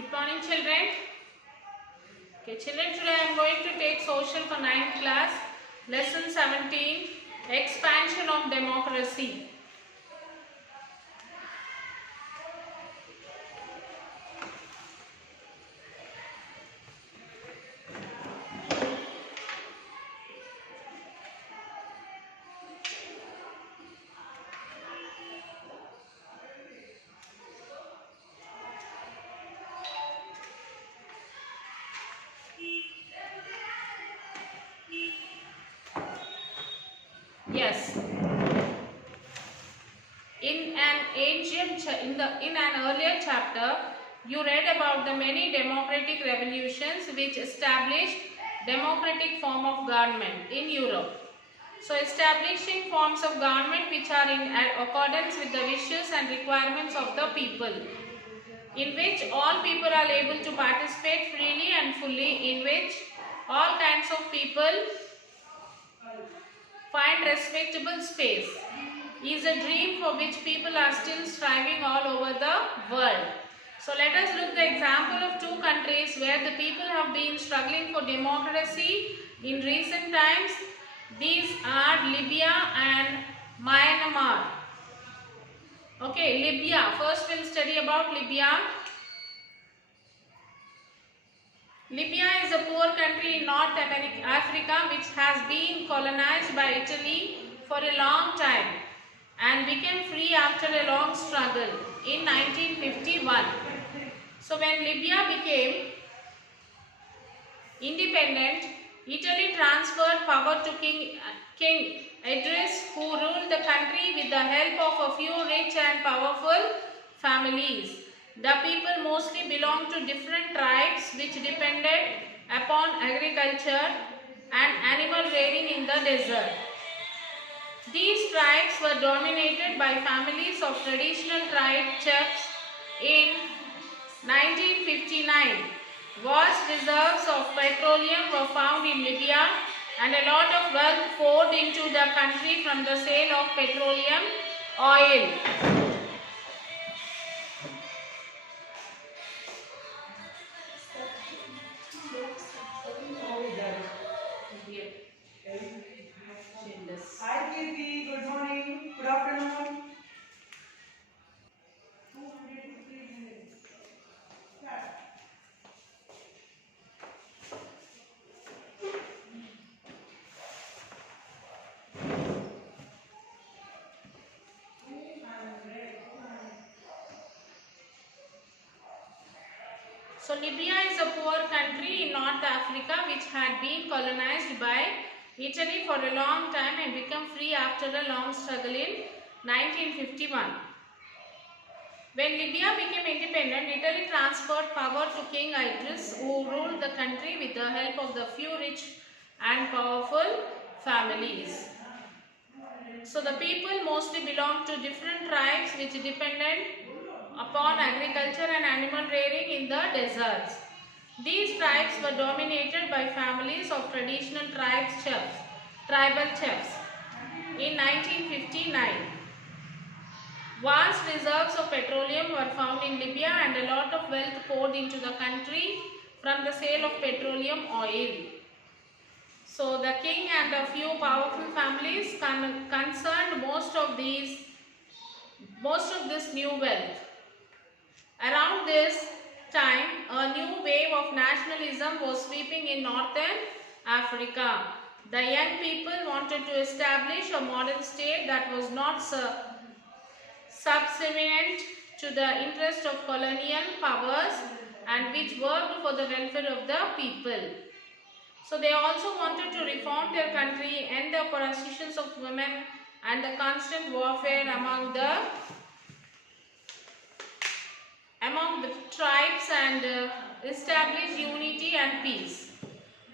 Good morning, children. Okay, children, today I am going to take social for 9th class, lesson 17, expansion of democracy. Yes. In an earlier chapter, you read about the many democratic revolutions which established democratic form of government in Europe. So, establishing forms of government which are in accordance with the wishes and requirements of the people, in which all people are able to participate freely and fully, in which all kinds of people find respectable space, is a dream for which people are still striving all over the world. So let us look the example of two countries where the people have been struggling for democracy in recent times. These are Libya and Myanmar. Okay, Libya. First we'll study about Libya. Libya is a poor country in North Africa which has been colonized by Italy for a long time and became free after a long struggle in 1951. So when Libya became independent, Italy transferred power to King Idris, who ruled the country with the help of a few rich and powerful families. The people mostly belonged to different tribes which depended upon agriculture and animal rearing in the desert. These tribes were dominated by families of traditional tribe chiefs. In 1959, vast reserves of petroleum were found in Libya and a lot of wealth poured into the country from the sale of petroleum oil. Hi Kirti, good morning, good afternoon. So Libya is a poor country in North Africa which had been colonized by Italy for a long time and become free after a long struggle in 1951. When Libya became independent, Italy transferred power to King Idris, who ruled the country with the help of the few rich and powerful families. So the people mostly belonged to different tribes which depended upon agriculture and animal rearing in the deserts. These tribes were dominated by families of traditional tribal chiefs. In 1959, vast reserves of petroleum were found in Libya and a lot of wealth poured into the country from the sale of petroleum oil. So the king and a few powerful families concerned most of this new wealth. Around this time, a new wave of nationalism was sweeping in northern Africa. The young people wanted to establish a modern state that was not subservient to the interest of colonial powers and which worked for the welfare of the people. So they also wanted to reform their country, end the oppressions of women and the constant warfare among the tribes and establish unity and peace.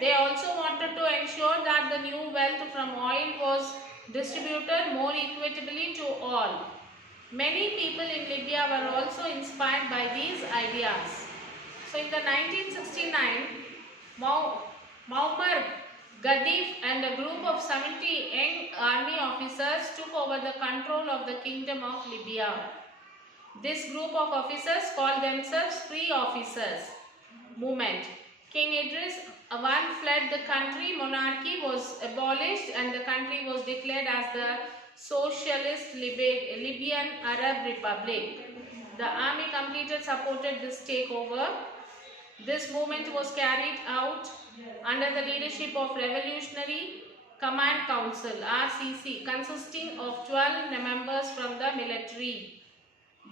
They also wanted to ensure that the new wealth from oil was distributed more equitably to all. Many people in Libya were also inspired by these ideas. So in the 1969, Muammar Gaddafi and a group of 70 young army officers took over the control of the kingdom of Libya. This group of officers called themselves Free Officers Movement. King Idris I fled the country, monarchy was abolished and the country was declared as the Socialist Libyan Arab Republic. The army completed supported this takeover. This movement was carried out under the leadership of Revolutionary Command Council RCC, consisting of 12 members from the military.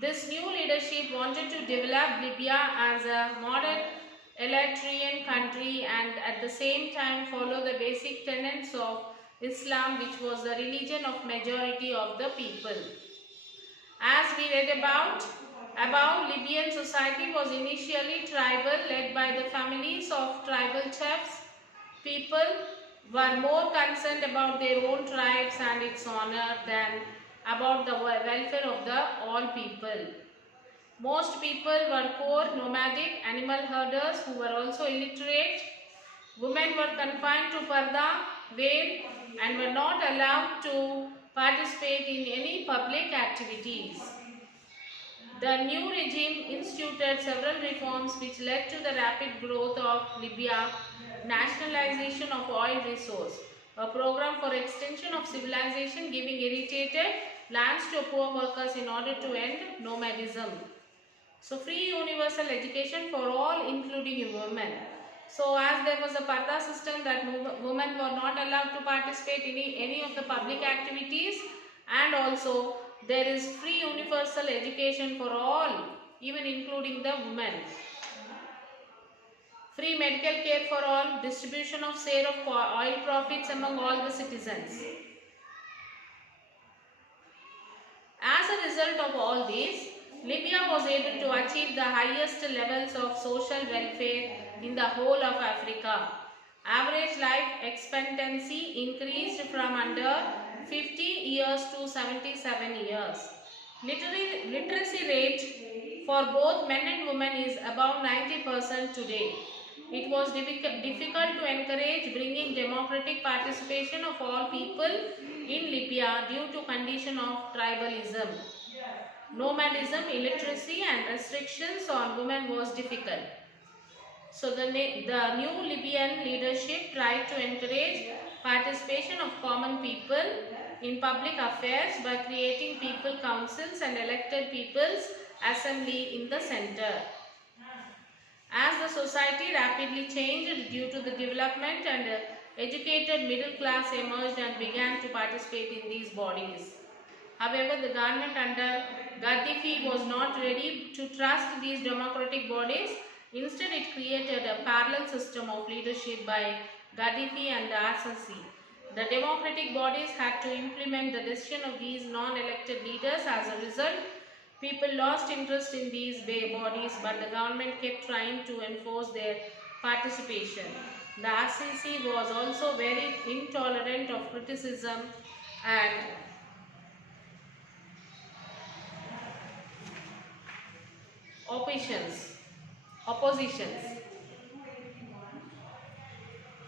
This new leadership wanted to develop Libya as a modern Eritrean country and at the same time follow the basic tenets of Islam, which was the religion of majority of the people. As we read about Libyan society was initially tribal, led by the families of tribal chiefs. People were more concerned about their own tribes and its honor than about the welfare of the all people. Most people were poor, nomadic, animal herders who were also illiterate. Women were confined to parda, veil, and were not allowed to participate in any public activities. The new regime instituted several reforms which led to the rapid growth of Libya, nationalization of oil resource, a program for extension of civilization giving irritated lands to poor workers in order to end nomadism. So free universal education for all including women. So as there was a parda system that women were not allowed to participate in any of the public activities, and also there is free universal education for all, even including the women. Free medical care for all, distribution of share of oil profits among all the citizens. As a result of all this, Libya was able to achieve the highest levels of social welfare in the whole of Africa. Average life expectancy increased from under 50 years to 77 years. Literacy rate for both men and women is above 90% today. It was difficult to encourage bringing democratic participation of all people in Libya due to condition of tribalism. Nomadism, illiteracy and restrictions on women was difficult. So the new Libyan leadership tried to encourage participation of common people in public affairs by creating people councils and elected people's assembly in the center. As the society rapidly changed due to the development and educated middle class emerged and began to participate in these bodies. However, the government under Gaddafi was not ready to trust these democratic bodies. Instead, it created a parallel system of leadership by Gaddafi and the RCC. The democratic bodies had to implement the decision of these non-elected leaders. As a result, people lost interest in these bodies, but the government kept trying to enforce their participation. The RCC was also very intolerant of criticism and oppositions.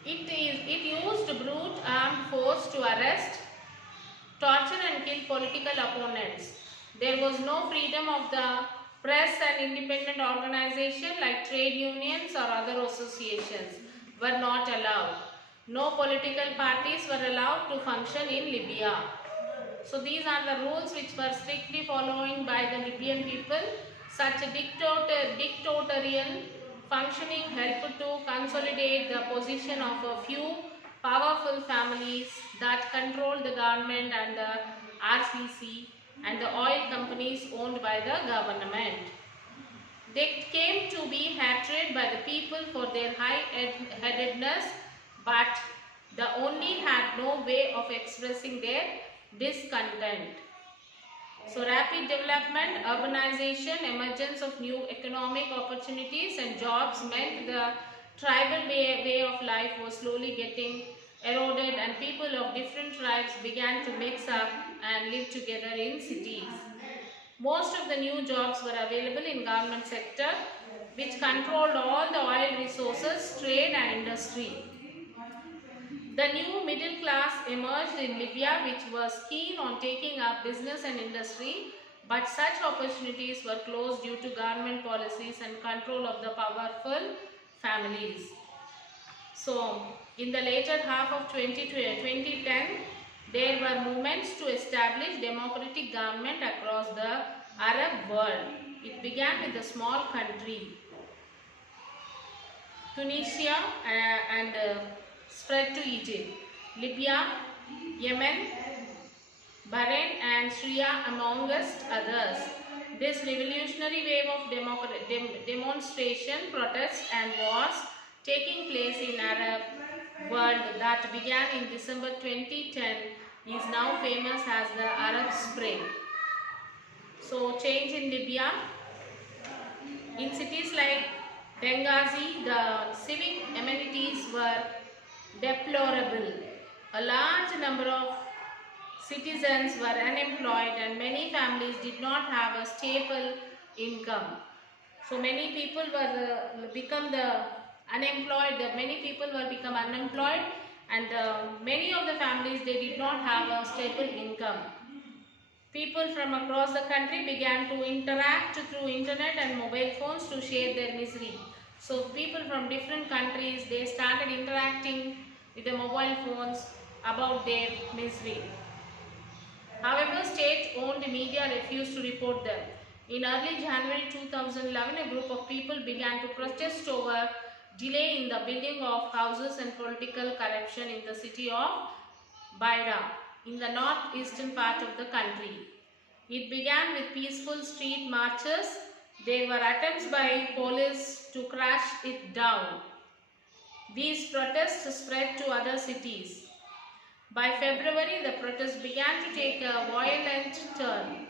It used brute armed force to arrest, torture and kill political opponents. There was no freedom of the press, and independent organizations like trade unions or other associations were not allowed. No political parties were allowed to function in Libya. So these are the rules which were strictly followed by the Libyan people. Such a dictatorial functioning helped to consolidate the position of a few powerful families that controlled the government and the RCC and the oil companies owned by the government. They came to be hated by the people for their high-headedness, but they only had no way of expressing their discontent. So rapid development, urbanization, emergence of new economic opportunities and jobs meant the tribal way of life was slowly getting eroded, and people of different tribes began to mix up and live together in cities. Most of the new jobs were available in government sector, which controlled all the oil resources, trade and industry. The new middle class emerged in Libya, which was keen on taking up business and industry. but such opportunities were closed due to government policies and control of the powerful families. So, in the later half of 2010, there were movements to establish democratic government across the Arab world. It began with a small country, Tunisia, and spread to Egypt, Libya, Yemen, Bahrain and Syria amongst others. This revolutionary wave of demonstration, protests and wars taking place in Arab world that began in December 2010 is now famous as the Arab Spring. So change in Libya. In cities like Benghazi, the civic amenities were deplorable. A large number of citizens were unemployed and many families did not have a stable income. So many people were become unemployed and many of the families they did not have a stable income. People from across the country began to interact through internet and mobile phones to share their misery. So people from different countries they started interacting with the mobile phones about their misery. However, state-owned media refused to report them. In early January 2011, a group of people began to protest over delay in the building of houses and political corruption in the city of Beira, in the northeastern part of the country. It began with peaceful street marches. There were attempts by police to crash it down. These protests spread to other cities. By February, the protests began to take a violent turn.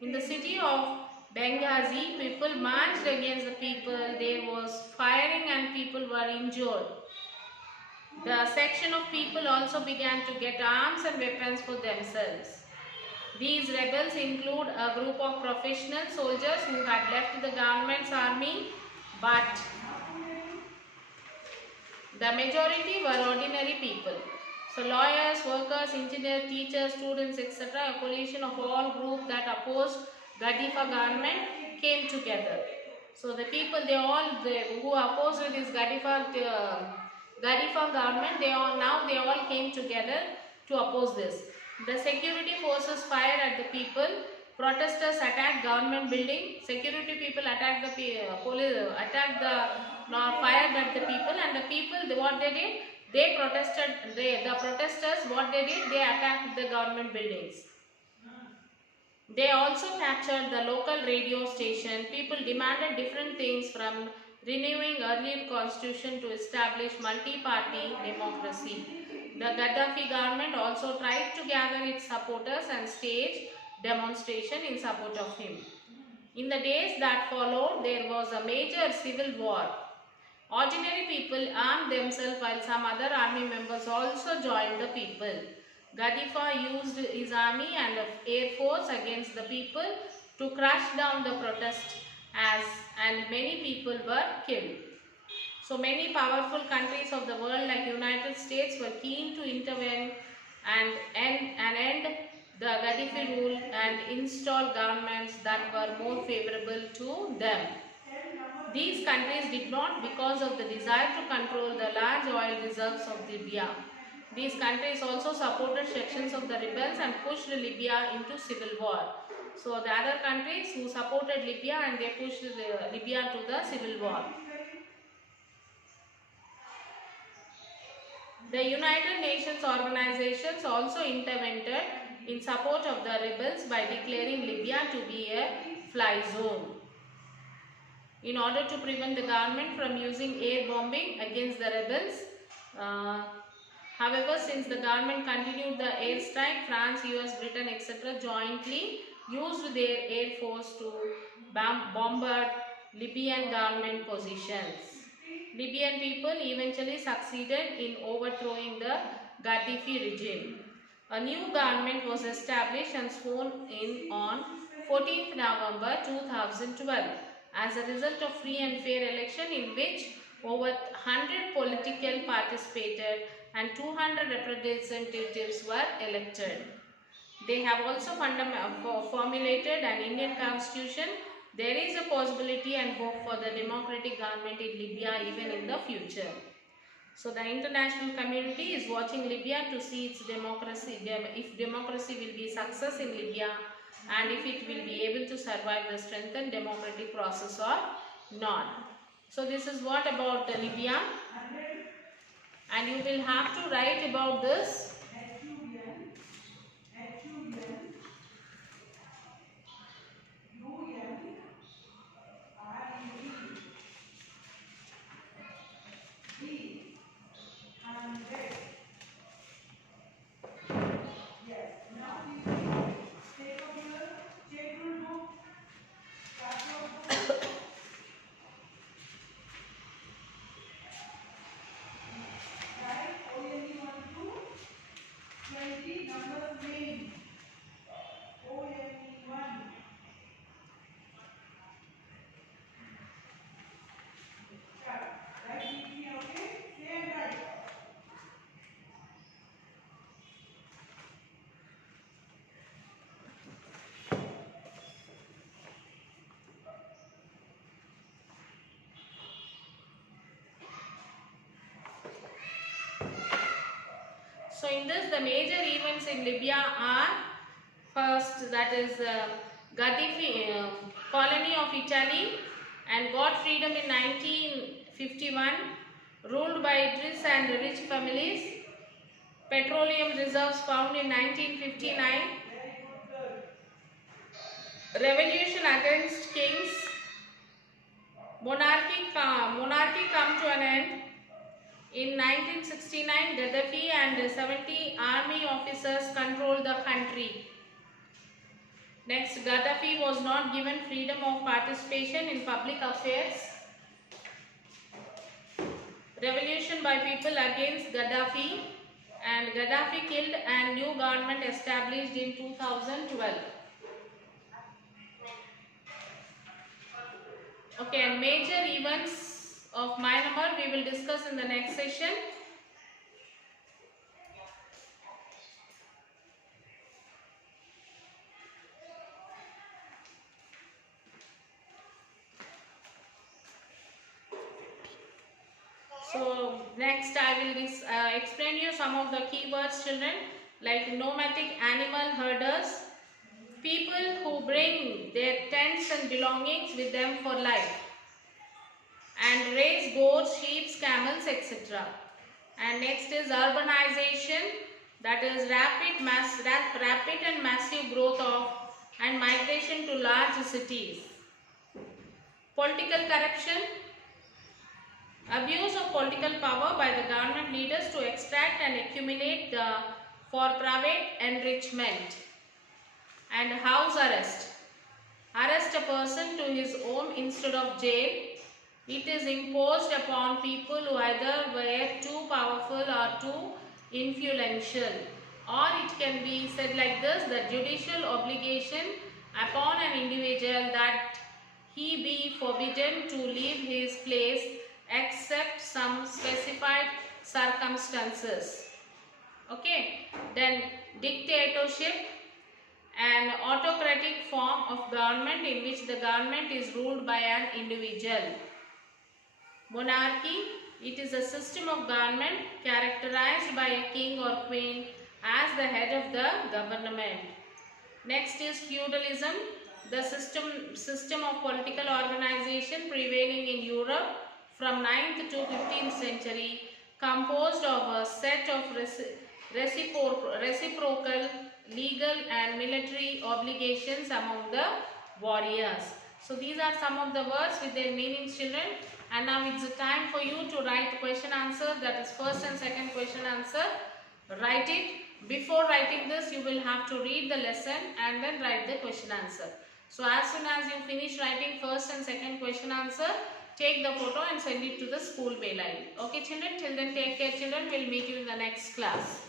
In the city of Benghazi, people marched against the people. There was firing and people were injured. The section of people also began to get arms and weapons for themselves. These rebels include a group of professional soldiers who had left the government's army, but the majority were ordinary people. So lawyers, workers, engineers, teachers, students, etc., a coalition of all groups that opposed Ghaddafi government came together. So the people, who opposed this Ghaddafi government, they all came together to oppose this. The security forces fired at the people. Protesters attacked government building. Security people attacked the fired at the people, and the people, what they did, they protested. The protesters, what they did, they attacked the government buildings. They also captured the local radio station. People demanded different things, from renewing earlier constitution to establish multi-party democracy. The Gaddafi government also tried to gather its supporters and stage demonstration in support of him. In the days that followed, there was a major civil war. Ordinary people armed themselves while some other army members also joined the people. Ghaddafi used his army and air force against the people to crush down the protest, and many people were killed. So many powerful countries of the world like United States were keen to intervene and end the Gaddafi rule and install governments that were more favorable to them. These countries did not because of the desire to control the large oil reserves of Libya. These countries also supported sections of the rebels and pushed Libya into civil war. So the other countries who supported Libya and they pushed Libya to the civil war. The United Nations organizations also intervened in support of the rebels by declaring Libya to be a fly zone, in order to prevent the government from using air bombing against the rebels. However, since the government continued the airstrike, France, US, Britain, etc. jointly used their air force to bombard Libyan government positions. Libyan people eventually succeeded in overthrowing the Gaddafi regime. A new government was established and sworn in on 14th November 2012 as a result of free and fair election in which over 100 political participated and 200 representatives were elected. They have also formulated an Indian constitution. There is a possibility and hope for the democratic government in Libya even in the future. So the international community is watching Libya to see its democracy, if democracy will be a success in Libya and if it will be able to survive the strengthened democratic process or not. So this is what about the Libya, and you will have to write about this. So in this, the major events in Libya are, first, that is Gaddafi, colony of Italy, and got freedom in 1951, ruled by Idris and rich families. Petroleum reserves found in 1959. Revolution against kings. Monarchy come to an end. In 1969, Gaddafi and 70 army officers controlled the country. Next, Gaddafi was not given freedom of participation in public affairs. Revolution by people against Gaddafi, and Gaddafi killed and new government established in 2012. Okay, and major events of Myanmar we will discuss in the next session. So next I will explain you some of the keywords, children, like nomadic animal herders, people who bring their tents and belongings with them for life, and raise goats, sheep, camels, etc. And next is urbanization, that is rapid and massive growth of and migration to large cities. Political corruption, abuse of political power by the government leaders to extract and accumulate for private enrichment. And house arrest, arrest a person to his home instead of jail. It is imposed upon people who either were too powerful or too influential, or it can be said like this: the judicial obligation upon an individual that he be forbidden to leave his place except some specified circumstances. Okay, then dictatorship, an autocratic form of government in which the government is ruled by an individual. Monarchy, it is a system of government characterized by a king or queen as the head of the government. Next is feudalism, the system of political organization prevailing in Europe from 9th to 15th century, composed of a set of reciprocal legal and military obligations among the warriors. So these are some of the words with their meanings, children. And now it's the time for you to write question answer, that is first and second question answer. Write it. Before writing this, you will have to read the lesson and then write the question answer. So as soon as you finish writing first and second question answer, take the photo and send it to the school mail ID. Okay children, till then take care children, we'll meet you in the next class.